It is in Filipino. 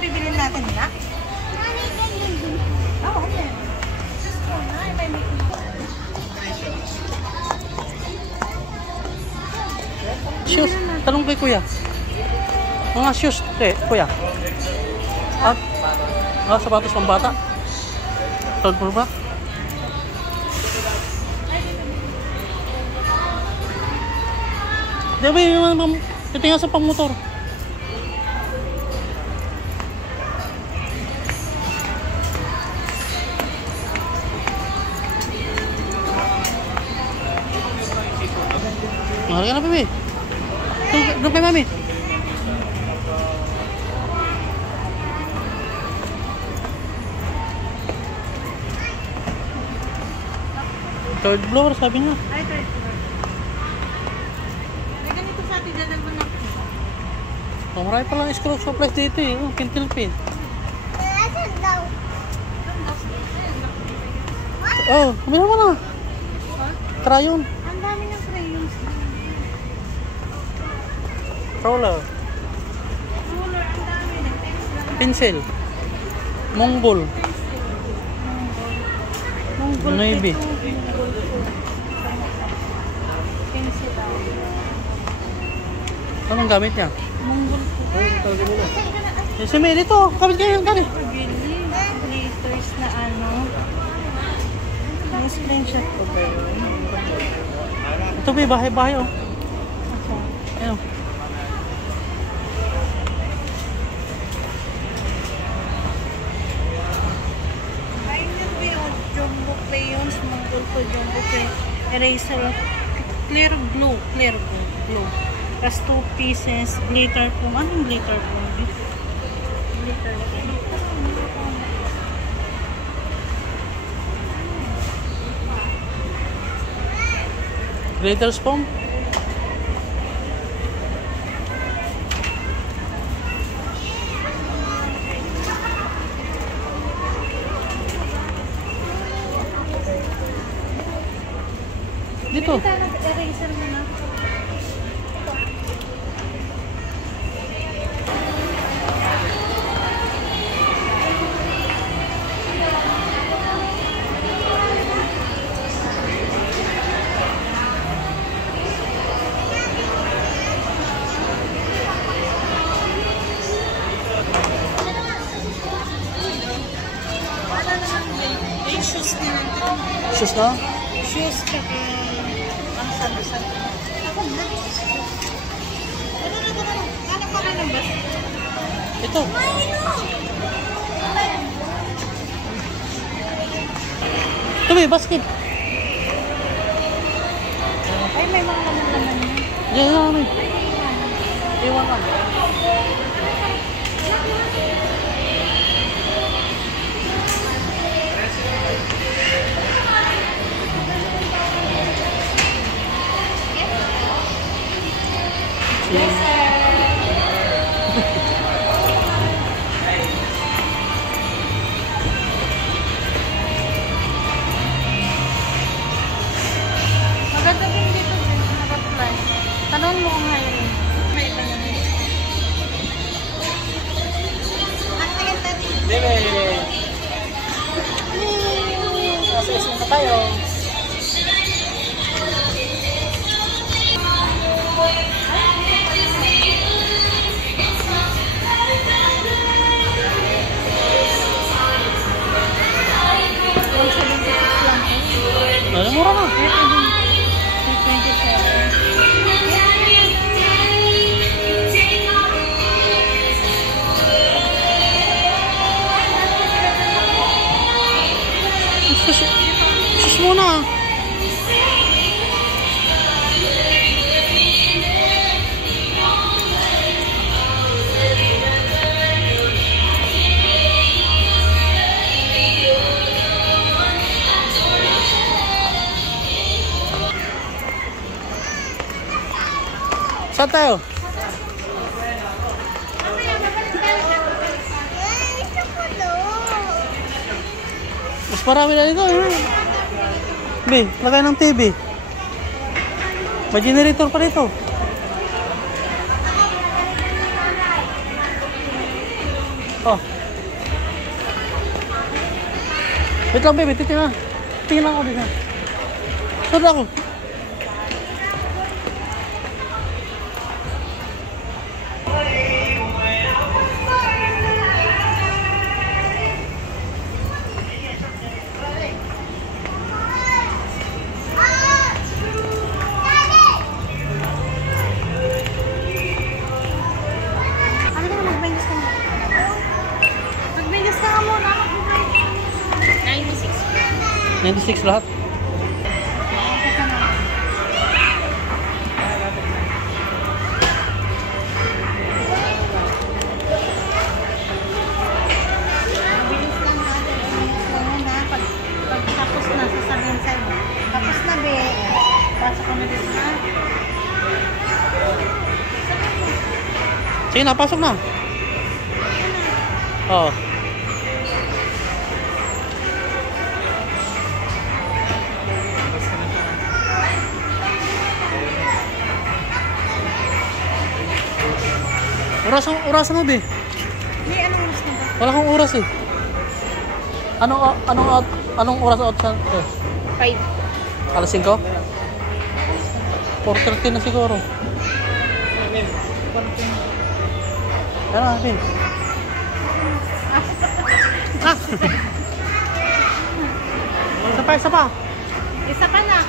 bibilin natin na? Oo, okay. Shoes. Tanong kay kuya. Mga shoes, kuya. Sapatos pang bata. Third floor ba? Di ba yung titingnan sa pang-motor? Mahal ka na, Pipi. Doon kay Mami. Third floor, sabi nga. Ay, third floor. May ganito sa atin, dadalman na. Marami palang screw supplies dito eh. Kintil pin. Oh, kumila mo na. Crayon. Ang dami ng crayons. Roller. Ruler, ang dami. Pencil. Mongol. Mongol. Navy. Pencil. Anong gamit niya? Mongol po. Si May, dito. Gamit kayo yung gani. Glitters na ano. May screenshot ko ba yun? Ito ba, bahay-bahay oh. Ayun. Ayun yun ba yung jumbo crayons, Mongol po jumbo eraser, clear glue. Tapos 2 pieces, glitter po. Anong glitter po? Glitter po. Glitters foam. Dito. Eraser mo na. Shoes na lang. Shoes na? Shoes tsaka ang sabi-sabi. Ako na. Ano pa rin ang bas? Ito. Ito ba, basket? Ay, may mga laman-laman niya. Diyan na namin. Iwan ka. Yes, sir. Maganda din dito din, naka-fly. Tanong mo kung ngayon. May iba na ngayon. Bebe! Nasa-isip na tayo. Ano, mura na. 27. Sus muna. Saan tayo? Mas marami na dito. Be, lagay ng TV. May generator pa dito. Oh. Wait lang, baby. Titingnan. Tingnan ako dito. Saan ako? Ano na magbigas ka mo? Magbigas ka nga muna. 96 lahat. Bilis lang natin. Bilis lang yun ha. Pag tapos na, sasabihin sa'yo. Tapos na be. Pasok ko na dito na. Sige na, pasok na. Oo. Orasan mo, be. May anong oras na ba? Wala kang oras eh. Anong oras out sa... 5. Alas 5? 4:30 na siguro. Yan na, be. Ah! Isa pa. Isa pa na.